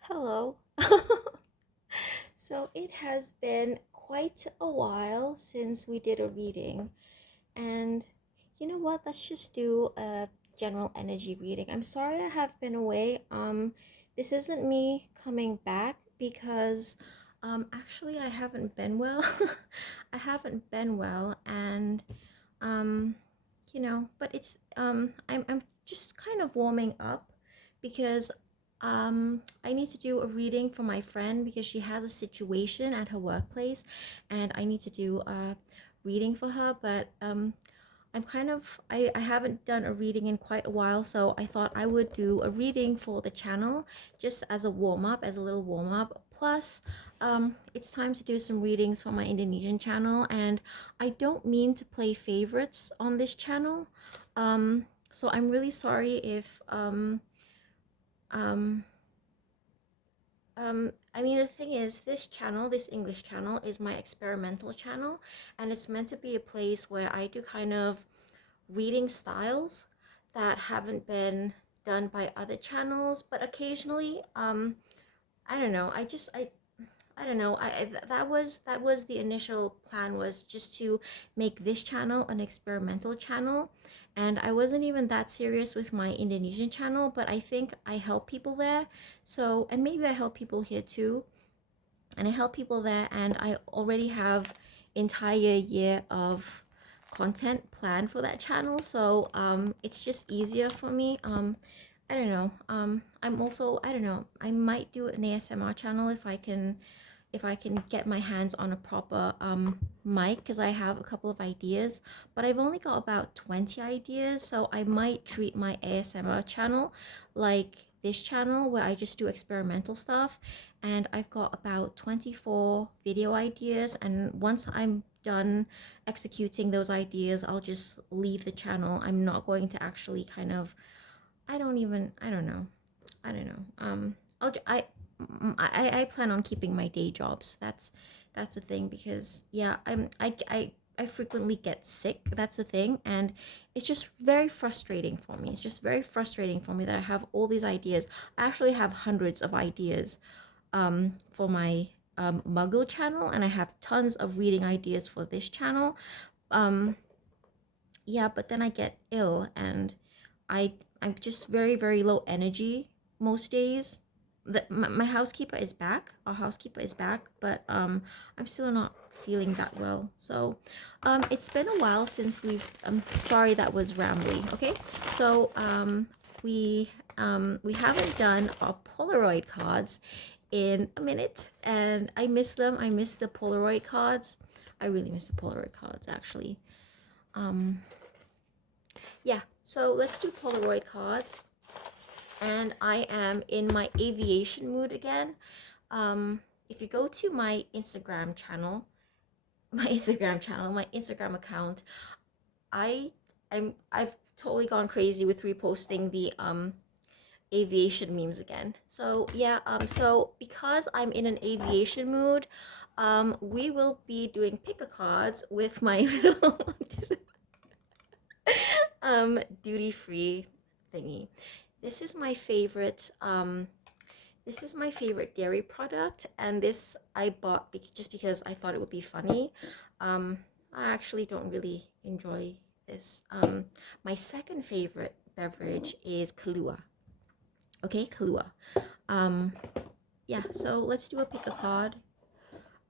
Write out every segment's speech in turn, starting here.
Hello. So it has been quite a while since we did a reading, and you know what? Let's just do a general energy reading. I'm sorry I have been away. This isn't me coming back because actually I haven't been well. I haven't been well, and um but I'm just kind of warming up because I need to do a reading for my friend because she has a situation at her workplace, and I need to do a reading for her. But I haven't done a reading in quite a while, so I thought I would do a reading for the channel just as a warm up, as a little warm up. Plus, it's time to do some readings for my Indonesian channel, and I don't mean to play favorites on this channel. So I'm really sorry if um, I mean, the thing is, this channel, this English channel, is my experimental channel, and it's meant to be a place where I do kind of reading styles that haven't been done by other channels, but occasionally, I don't know, I don't know. That was the initial plan, was just to make this channel an experimental channel, and I wasn't even that serious with my Indonesian channel, but I think I help people there. So, and maybe I help people here too, and I help people there, and I already have entire year of content planned for that channel. So it's just easier for me. I don't know. I'm also, I don't know, I might do an ASMR channel if I can get my hands on a proper mic, because I have a couple of ideas, but I've only got about 20 ideas, so I might treat my ASMR channel like this channel where I just do experimental stuff, and I've got about 24 video ideas, and once I'm done executing those ideas, I'll just leave the channel. I'm not going to actually kind of, I don't know. I don't know. I plan on keeping my day jobs. That's the thing, because yeah, I frequently get sick. That's the thing, and it's just very frustrating for me. It's just very frustrating for me that I have all these ideas. I actually have hundreds of ideas for my Muggle channel, and I have tons of reading ideas for this channel. Um, yeah, but then I get ill, and I'm just very, very low energy most days. My housekeeper is back. Our housekeeper is back, but I'm still not feeling that well. So it's been a while since we've. Sorry, that was rambly. Okay, so we haven't done our Polaroid cards in a minute, and I miss them. I miss the Polaroid cards. I really miss the Polaroid cards, actually. Um, yeah, so let's do Polaroid cards. And I am in my aviation mood again. If you go to my Instagram channel, my Instagram account, I I've totally gone crazy with reposting the aviation memes again. So yeah, so because I'm in an aviation mood, we will be doing pick a cards with my little duty free thingy. This is my favorite this is my favorite dairy product, and this I bought just because I thought it would be funny. I actually don't really enjoy this. My second favorite beverage is Kahlua. Okay, Kahlua. Um, yeah, so let's do a pick a card.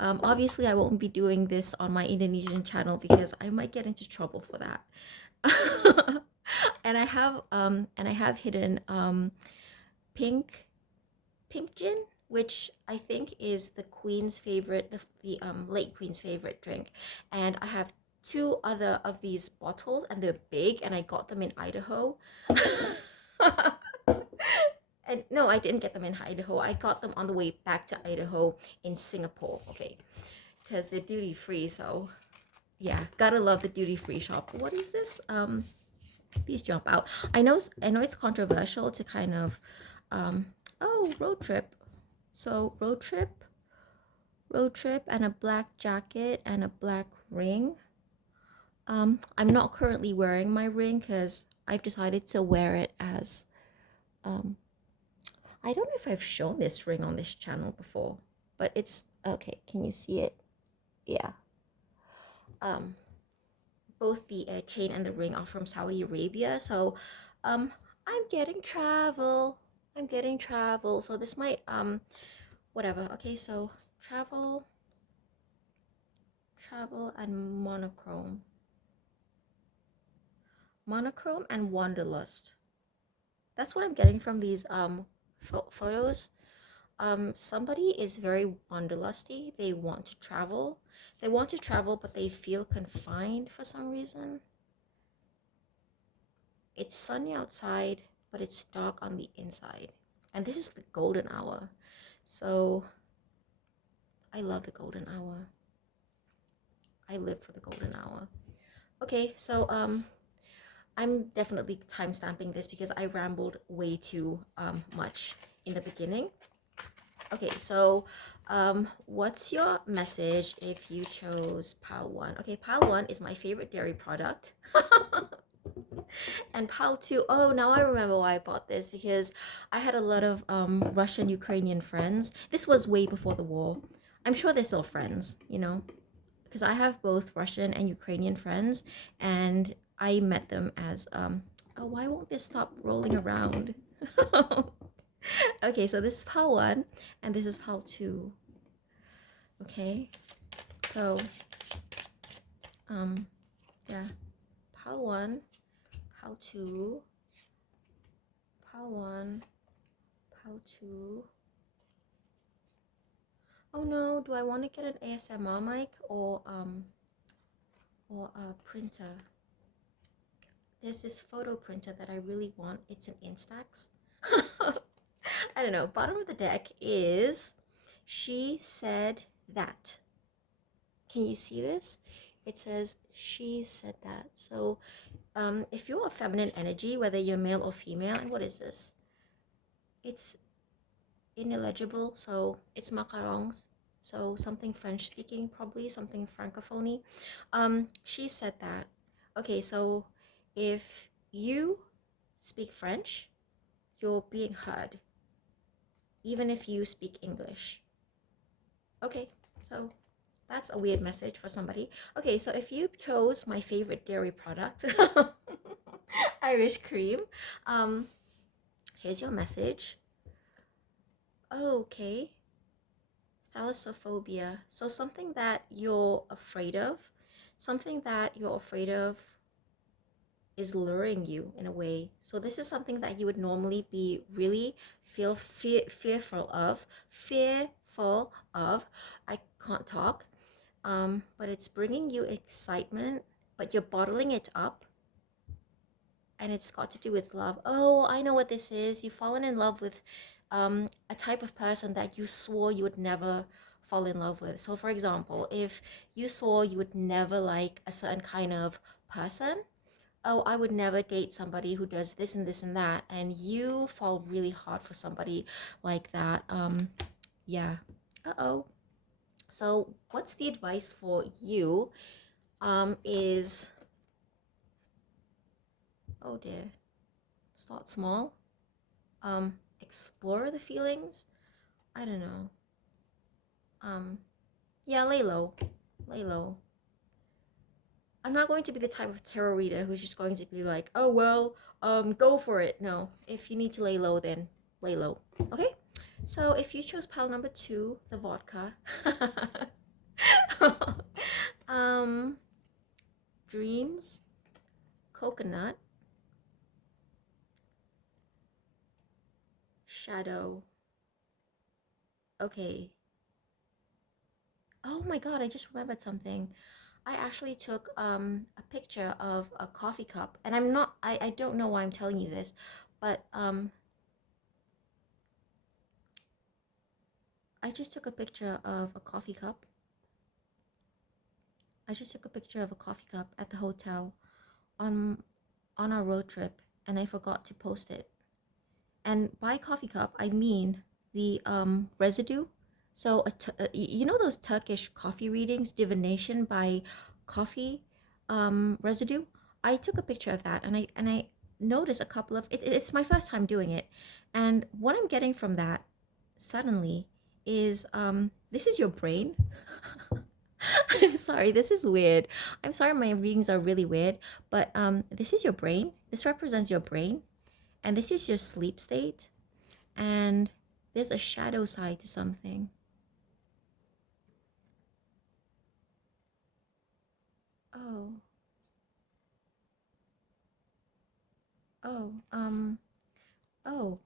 Obviously, I won't be doing this on my Indonesian channel because I might get into trouble for that. And I have hidden pink pink gin, which I think is the queen's favorite, the late queen's favorite drink. And I have two other of these bottles, and they're big, and I got them in Idaho. And no, I didn't get them in Idaho. I got them on the way back to Idaho in Singapore. Okay, because they're duty free. So yeah, gotta love the duty free shop. What is this? These jump out. I know it's controversial to kind of oh, road trip. So road trip, and a black jacket and a black ring. I'm not currently wearing my ring because I've decided to wear it as I don't know if I've shown this ring on this channel before, but it's okay. Can you see it? Yeah. Um, both the chain and the ring are from Saudi Arabia. So, I'm getting travel. I'm getting travel. So this might whatever. Okay, so travel, travel, and monochrome, monochrome, and wanderlust. That's what I'm getting from these photos. Somebody is very wanderlusty. They want to travel. They want to travel, but they feel confined for some reason. It's sunny outside, but it's dark on the inside. And this is the golden hour. So I love the golden hour. I live for the golden hour. Okay, so I'm definitely timestamping this because I rambled way too much in the beginning. Okay, so what's your message if you chose pile 1? Okay, pile 1 is my favorite dairy product. And pile 2, oh, now I remember why I bought this, because I had a lot of Russian Ukrainian friends. This was way before the war. I'm sure they're still friends, you know, because I have both Russian and Ukrainian friends, and I met them as oh, why won't this stop rolling around? Okay, so this is pile 1 and this is pile 2. Okay, so yeah, pile 1, pile 2, pile 1, pile 2. Oh no, do I want to get an ASMR mic or a printer? There's this photo printer that I really want. It's an Instax. I don't know. Bottom of the deck is she said that. Can you see this? It says she said that. So if you're a feminine energy, whether you're male or female, and what is this? It's ineligible, so it's macarons. So something French speaking, probably something francophony. She said that. Okay, so if you speak French, you're being heard, even if you speak English. Okay, so that's a weird message for somebody. Okay, so if you chose my favorite dairy product, Irish cream, here's your message. Okay, thalassophobia. So something that you're afraid of, something that you're afraid of is luring you in a way. So this is something that you would normally be really fearful of. I can't talk. But it's bringing you excitement, but you're bottling it up. And it's got to do with love. Oh, I know what this is. You've fallen in love with a type of person that you swore you would never fall in love with. So for example, if you swore you would never like a certain kind of person, oh, I would never date somebody who does this and this and that, and you fall really hard for somebody like that. Yeah. Uh-oh. So what's the advice for you? Is, oh dear, start small. Explore the feelings. I don't know. Yeah, lay low. Lay low. I'm not going to be the type of tarot reader who's just going to be like, oh well, go for it. No, if you need to lay low, then lay low. Okay. So if you chose pile number 2, the vodka, dreams, coconut, shadow. Okay. Oh my god, I just remembered something. I actually took a picture of a coffee cup, and I don't know why I'm telling you this, but I just took a picture of a coffee cup. I just took a picture of a coffee cup at the hotel on our road trip, and I forgot to post it. And by coffee cup, I mean the residue. So you know those Turkish coffee readings, divination by coffee residue. I took a picture of that, and noticed a couple of it's my first time doing it, and what I'm getting from that suddenly is this is your brain. I'm sorry, this is weird. I'm sorry my readings are really weird, but this is your brain. This represents your brain, and this is your sleep state, and there's a shadow side to something. Oh, oh, oh.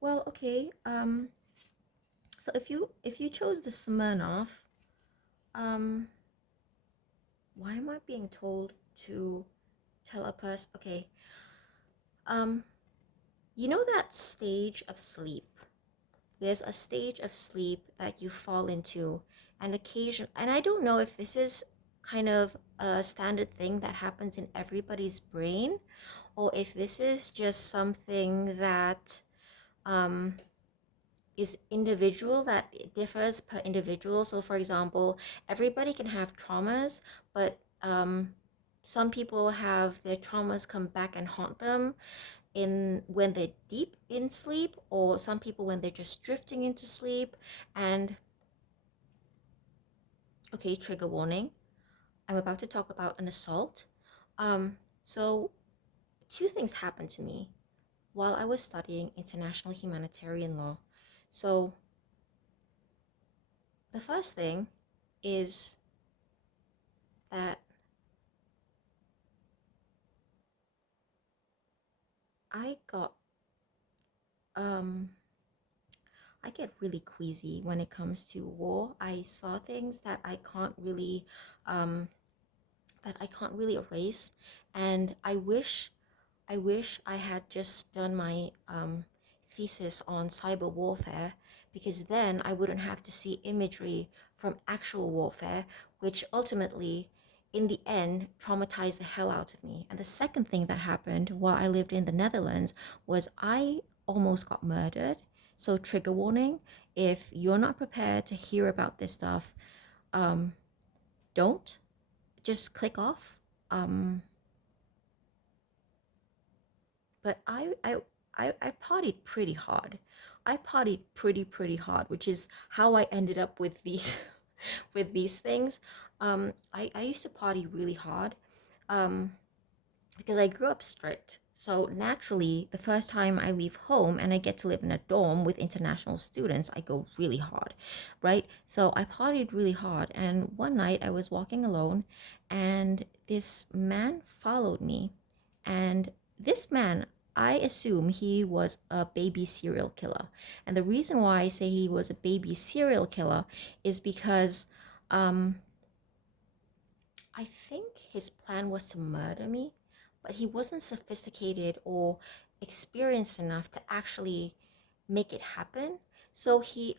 Well, okay. So if you chose the Smirnoff, um, why am I being told to tell a person? Okay, um, you know that stage of sleep. There's a stage of sleep that you fall into, and and I don't know if this is kind of a standard thing that happens in everybody's brain, or if this is just something that um is individual, that it differs per individual. So for example, everybody can have traumas, but some people have their traumas come back and haunt them in when they're deep in sleep, or some people when they're just drifting into sleep. And okay, trigger warning, I'm about to talk about an assault. So two things happened to me while I was studying international humanitarian law. So the first thing is that I got um I get really queasy when it comes to war. I saw things um that I can't really erase, and I wish I had just done my thesis on cyber warfare, because then I wouldn't have to see imagery from actual warfare, which ultimately, in the end, traumatized the hell out of me. And the second thing that happened while I lived in the Netherlands was I almost got murdered. So, trigger warning, if you're not prepared to hear about this stuff, um, don't just click off. Um, but I partied pretty hard. I partied pretty hard, which is how I ended up with these with these things. I used to party really hard. Um, because I grew up strict. So naturally, the first time I leave home and I get to live in a dorm with international students, I go really hard, right? So I partied really hard. And one night I was walking alone, and this man followed me. And this man, I assume he was a baby serial killer. And the reason why I say he was a baby serial killer is because um, I think his plan was to murder me, but he wasn't sophisticated or experienced enough to actually make it happen. So he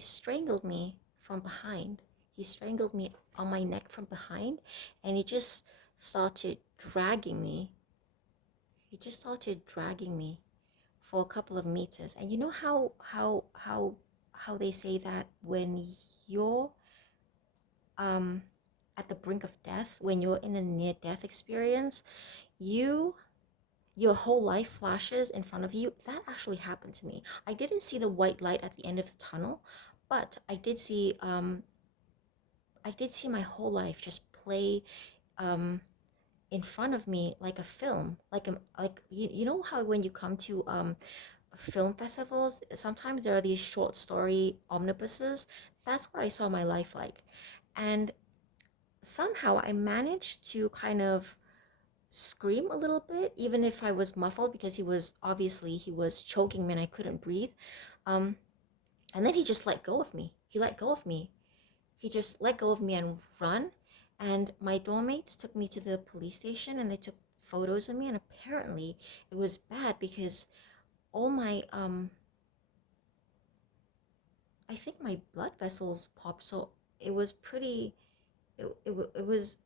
strangled me from behind. He strangled me on my neck from behind, and started dragging me. He just started dragging me for a couple of meters. And you know how they say that when you're um at the brink of death, when you're in a near death experience, you your whole life flashes in front of you. That actually happened to me. I didn't see the white light at the end of the tunnel, but I did see my whole life just play um in front of me like a film, like you know how when you come to film festivals, sometimes there are these short story omnibuses. That's what I saw my life like. And somehow I managed to kind of scream a little bit, even if I was muffled, because he was choking me and I couldn't breathe. Um, and then he just let go of me. He let go of me. He just let go of me and run. And my dorm mates took me to the police station and they took photos of me. And apparently it was bad because all my I think my blood vessels popped. So it was pretty. It was.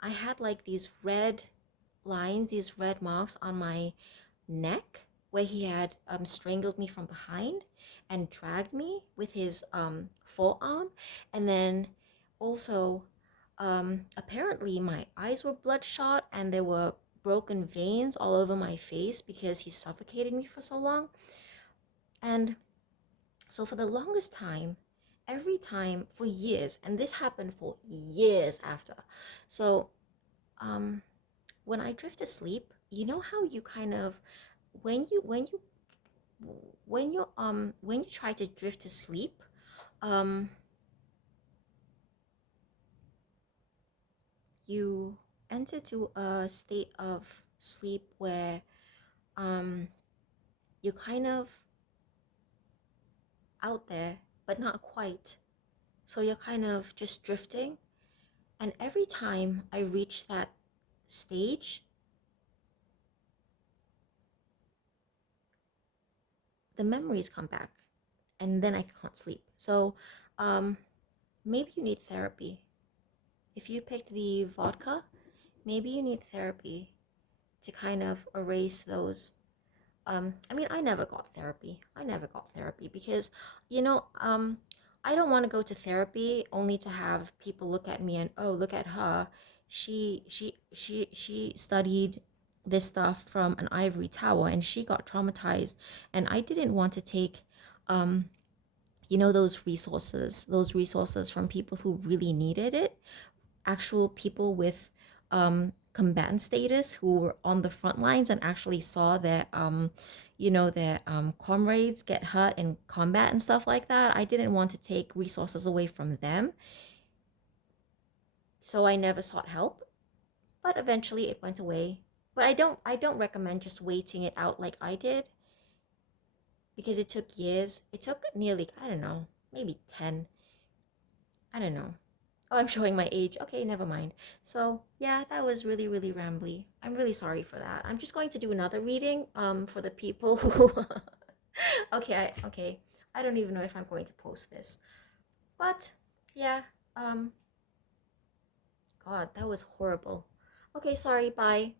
I had like these red lines, these red marks on my neck where he had strangled me from behind and dragged me with his forearm. And then also apparently my eyes were bloodshot and there were broken veins all over my face because he suffocated me for so long. And so for the longest time, every time for years, and this happened for years after. So when I drift asleep, you know how you kind of when you try to drift to sleep, um you enter to a state of sleep where um you're kind of out there but not quite. So you're kind of just drifting, and every time I reach that stage, the memories come back and then I can't sleep. So um maybe you need therapy. If you picked the vodka, maybe you need therapy to kind of erase those. I mean, I never got therapy. I never got therapy because, you know, I don't want to go to therapy only to have people look at me and, oh, look at her. She studied this stuff from an ivory tower and she got traumatized. And I didn't want to take, um, those resources from people who really needed it, actual people with combatant status who were on the front lines and actually saw their their comrades get hurt in combat and stuff like that. I didn't want to take resources away from them, so I never sought help. But eventually it went away. But I don't recommend just waiting it out like I did, because it took years. It took nearly, I don't know, maybe 10. I don't know. Oh, I'm showing my age. Okay, never mind. So, yeah, that was really, really rambly. I'm really sorry for that. I'm just going to do another reading for the people who okay. I don't even know if I'm going to post this. But yeah, um God, that was horrible. Okay, sorry, bye.